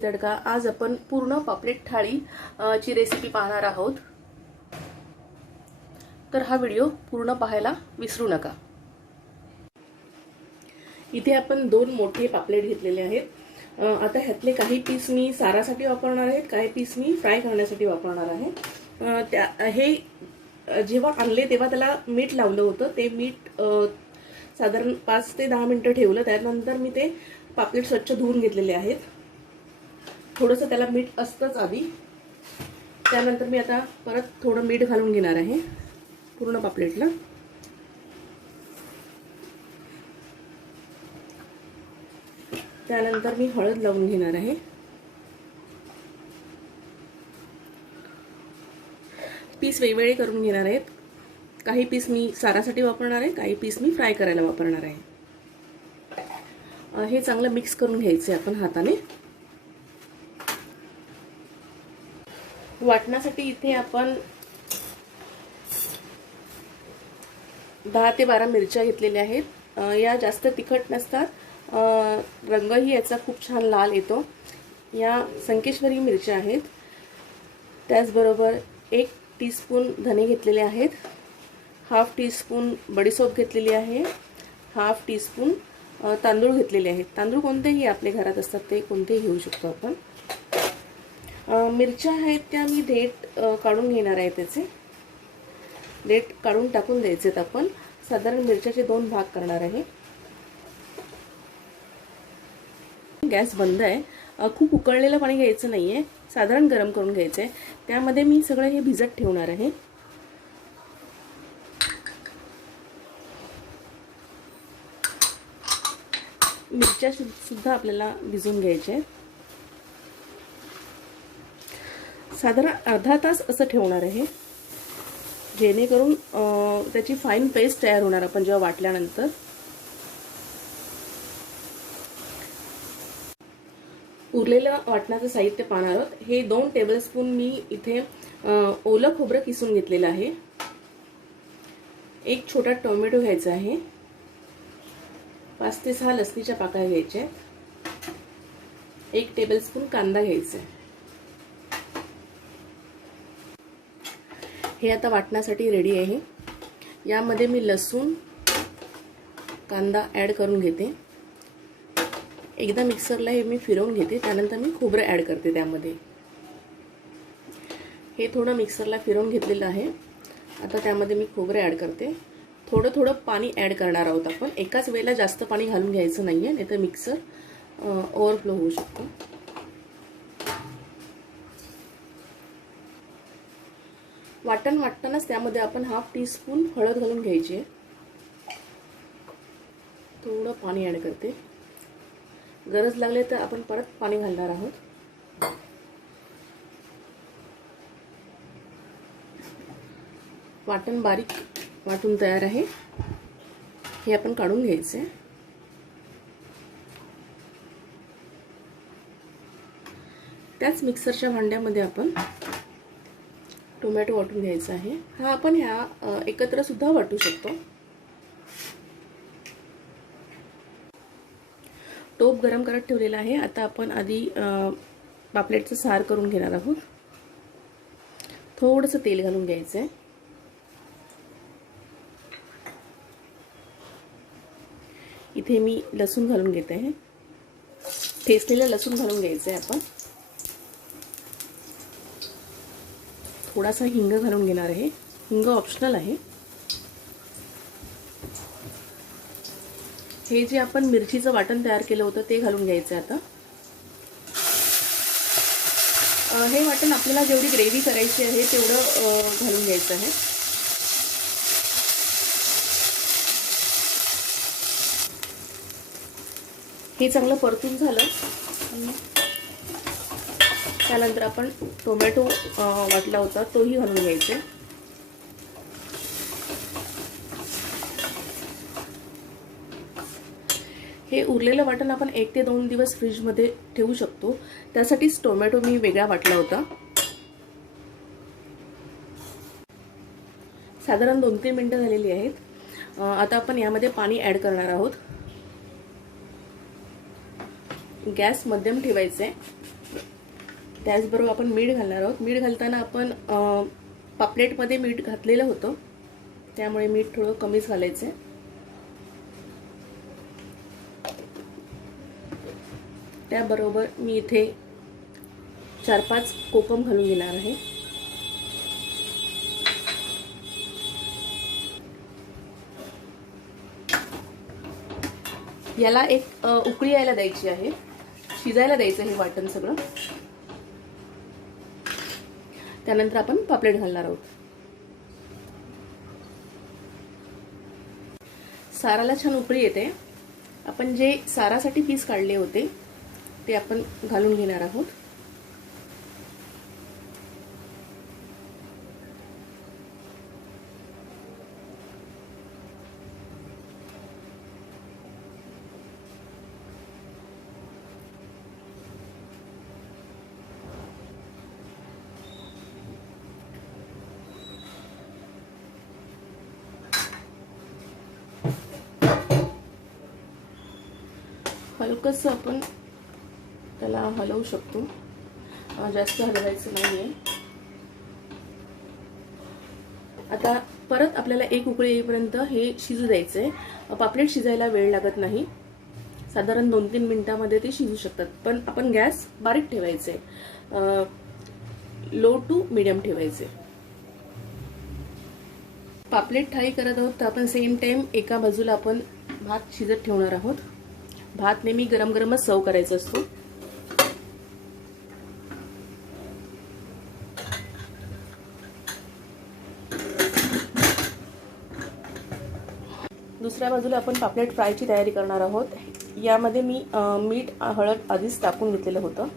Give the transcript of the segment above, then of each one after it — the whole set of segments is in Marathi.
तडका। आज आपण पूर्ण पापलेट थाळी ची रेसिपी पाहणार आहोत, तर हा व्हिडिओ पूर्ण पाहायला विसरू नका। इथे आपण दोन मोठे पापलेट घेतलेले आहेत। आता ह्यातले काही पीस मी सारासाठी वापरणार आहे, काही पीस मी फ्राय करण्यासाठी वापरणार आहे। हे जेव्हा आणले तेव्हा त्याला मीठ लावलं होतं, ते मीठ साधारण 5 ते 10 मिनिटं ठेवलं। त्यानंतर मी ते पापलेट स्वच्छ धुवून घेतलेले आहेत। थोडंसं त्याला मीठ असतंच आधी। त्यानंतर मी आता परत थोडं मीठ घालून घेणार आहे पूर्ण पापलेटला। त्यानंतर मी हळद लावून घेणार आहे। पीस वेगवेगळे करून घेणार आहेत। काही पीस मी सारासाठी वापरणार आहे, काही पीस मी फ्राय करायला वापरणार आहे। हे चांगलं मिक्स करून घ्यायचे आपण हाताने। वाटण्यासाठी इथे आपण 10 ते 12 मिरच्या घेतलेल्या आहेत। या जास्त तिखट नसतात, रंगही याचा खूप छान लाल येतो। या संकेश्वरी मिरच्या आहेत। त्याचबरोबर 1 टीस्पून धने घेतलेले आहेत, हाफ टीस्पून बडीशेप घेतलेली आहे, हाफ टीस्पून तांदूळ घेतलेले आहेत। तांदूळ कोणतेही आपल्या घरात असतात ते कोणतेही घेऊ शकतो आपण। मिरच्या आहेत त्या मी देठ काढून घेणार आहे। त्याचे देठ काढून टाकून द्यायचेत आपण। साधारण मिरच्याचे 2 भाग करणार आहे। गॅस बंद आहे। खूप उकळलेलं पाणी घ्यायचं नाहीये, साधारण गरम करून घ्यायचं आहे। त्यामध्ये मी सगळं हे भिजत ठेवणार आहे। मिरच्या सुद्धा आपल्याला भिजून घ्यायचे आहेत। साधारण अर्धा तास असं ठेवणार आहे, जेणेकरून त्याची फाईन पेस्ट तयार होणार आपण जेव्हा वाटल्यानंतर। उरलेलं वाटण्याचं साहित्य पाहणार आहोत। हे 2 टेबलस्पून मी इथे ओलं खोबरं किसून घेतलेलं आहे। 1 छोटा टोमॅटो घ्यायचा आहे। 5 ते 6 लसणीच्या पाकळ्या घ्यायच्या आहेत। 1 टेबलस्पून कांदा घ्यायचा आहे। हे आता वाटण्यासाठी रेडी आहे। यामध्ये मी लसूण कांदा ॲड करून घेते। एकदा मिक्सरला हे मी फिरवून घेते, त्यानंतर मी खोबरं ॲड करते त्यामध्ये। हे थोडं मिक्सरला फिरवून घेतलेलं आहे। आता त्यामध्ये मी खोबरं ॲड करते। थोडं थोडं पाणी ॲड करणार आहोत आपण। एकाच वेळेला जास्त पाणी घालून घ्यायचं नाहीये, नाहीतर मिक्सर ओव्हरफ्लो होऊ शकतो। वाटण वाटतानाच त्यामध्ये आपण हाफ टीस्पून हळद घालून घ्यायची आहे। थोडं पाणी ॲड करते, गरज लागली तर आपण परत पाणी घालणार आहोत। वाटण बारीक वाटून तयार आहे। हे आपण काढून घ्यायचे। त्याच मिक्सरच्या भांड्यामध्ये आपण टोमॅटो वाटून घ्यायचा आहे। हा आपण एकत्र सुद्धा वाटू शकतो। टोप गरम करत ठेवलेला आहे। आता आपण आधी पापलेटचं सार करून घेणार आहोत। थोडंसं तेल घालून घ्यायचं आहे। इथे मी लसूण घालून घेते आहे। ठेचलेलं लसूण घालून घ्यायचं आहे आपण। थोडासा हिंग घालून घेणार आहे। हिंग ऑप्शनल आहे। हे जे आपण मिरचीचं वाटण तयार केलं होतं ते घालून घ्यायचं आहे। आता हे वाटण आपल्याला जेवढी ग्रेव्ही करायची आहे तेवढं घालून घ्यायचं आहे। हे चांगलं परतून झालं, त्यानंतर आपण टोमॅटो वाटला होता तोही घालून घ्यायचा। हे उरलेलं वाटण आपण 1 ते 2 दिवस फ्रीजमध्ये ठेवू शकतो। त्यासाठीच टोमॅटो मी वेगळा वाटला होता। साधारण 2-3 मिनिटं झालेली आहेत। आता आपण यामध्ये पाणी ॲड करणार आहोत। गॅस मध्यम ठेवायचा आहे। त्याचबरोबर आपण मीठ घालणार आहोत. मीठ घालताना आपण पापलेटमध्ये मीठ घातलेलं होतं, त्यामुळे मीठ थोडं कमीच घालायचं आहे. त्याबरोबर मी इथे 4-5 कोकम घालून घेणार आहे. याला एक उकळी यायला द्यायची आहे, शिजायला द्यायचं हे वाटण सगळं. त्यानंतर आपण पापलेट घालणार आहोत. साराला छान उकळी येते. आपण जे सारासाठी पीस काढले होते ते आपण घालून घेणार आहोत. हलकंसं आपण त्याला हलवू शकतो, जास्त हलवायचं नाहीये. आता परत आपल्याला एक उकळी येईपर्यंत हे शिजू द्यायचंय. पापलेट शिजायला वेळ लागत नाही, साधारण 2-3 मिनिटांमध्ये ते शिजू शकतात. पण आपण गॅस बारीक ठेवायचे, लो टू मीडियम ठेवायचे. पापलेट थाळी करत आहोत तर आपण सेम टाइम एका बाजूला आपण भात शिजत ठेवणार आहोत. भात नेहमी गरम गरमच सर्व करायचा असतो. दुसऱ्या बाजूला आपण पापलेट फ्रायची तयारी करणार आहोत. यामध्ये मी मीठ हळद आधीच टाकून घेतलेलं होतं.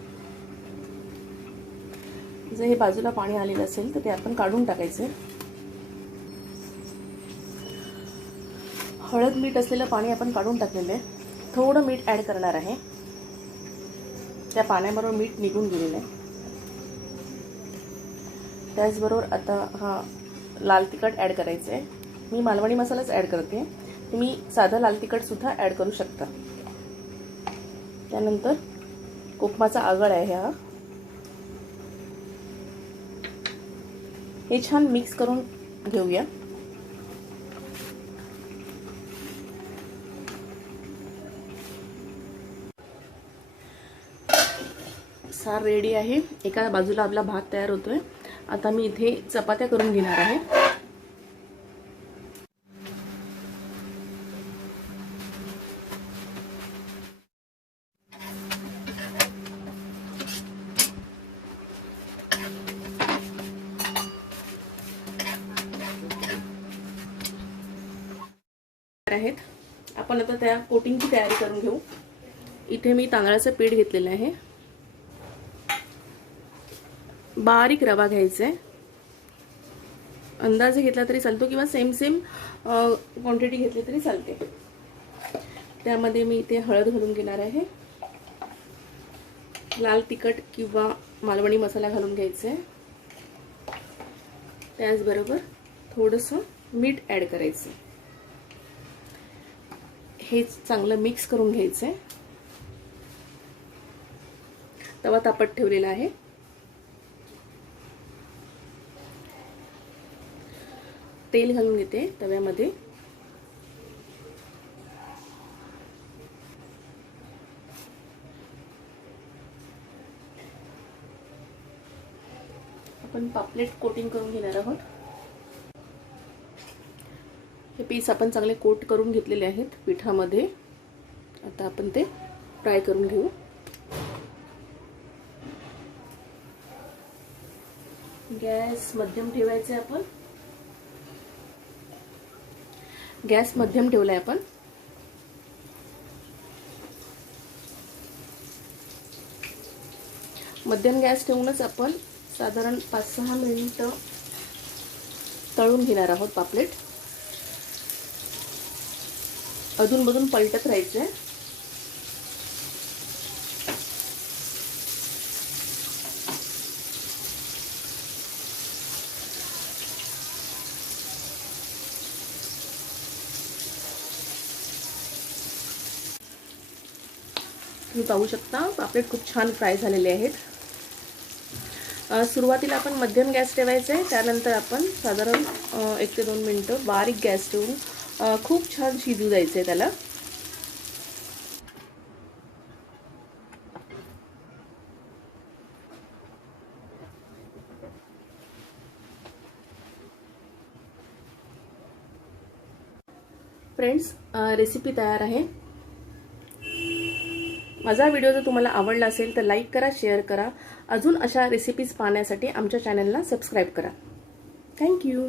जर हे बाजूला पाणी आलेलं असेल तर ते आपण काढून टाकायचे. हळद मीठ असलेलं पाणी आपण काढून टाकलेलं आहे. थोडं मीठ ॲड करणार आहे. त्या पाण्याबरोबर मीठ निघून गेलेलं आहे. त्याचबरोबर आता हा लाल तिखट ॲड करायचं आहे. मी मालवणी मसालाच ॲड करते, तुम्ही साधा लाल तिखटसुद्धा ॲड करू शकता. त्यानंतर कोकमाचा आगळ आहे हा. हे छान मिक्स करून घेऊया. सार रेडी आहे. एका बाजूला आपला भात तयार होतोय. आता मी इथे चपात्या करून घेणार आहे. आपण आता त्या कोटिंगची तयारी करून घेऊ. इथे मी तांदळाचं पीठ घेतलेलं आहे. बारीक रवा घ्यायचा आहे. अंदाजे घेतला तरी चालतो किंवा सेम क्वांटिटी घेतली तरी चालते. त्यामध्ये मी इथे हळद घालून घेणार आहे. लाल तिखट किंवा मालवणी मसाला घालून घ्यायचा आहे. त्याचबरोबर थोडंसं मीठ ॲड करायचं. हे चांगलं मिक्स करून घ्यायचं आहे. तवा तापत ठेवलेला आहे. तेल घालून घेते तव्यामध्ये. आपण पापलेट कोटिंग करून घेणार आहोत. हे पीस आपण चांगले कोट करून घेतलेले आहेत पिठामध्ये. आता आपण ते फ्राय करून घेऊ. गॅस मध्यम ठेवायचे. आपण गॅस मध्यम ठेवलाय. आपण मध्यम गॅस ठेवूनच आपण साधारण 5-6 मिनिटं तळून घेणार आहोत पापलेट. अधूनमधून पलटत राहायचंय. तुम्ही पाहू शकता पापलेट खूप छान फ्राय झालेले आहेत. सुरुवातीला आपण मध्यम गॅस ठेवायचा आहे, त्यानंतर आपण साधारण 1 ते 2 मिनिटं बारीक गॅस ठेवून खूप छान शिजू द्यायचं आहे त्याला. फ्रेंड्स, रेसिपी तयार आहे. माझा व्हिडिओ जर तुम्हाला आवडला असेल तर लाईक करा, शेअर करा. अजून अशा रेसिपीज पाहण्यासाठी आमच्या चॅनलला सबस्क्राईब करा. थँक्यू.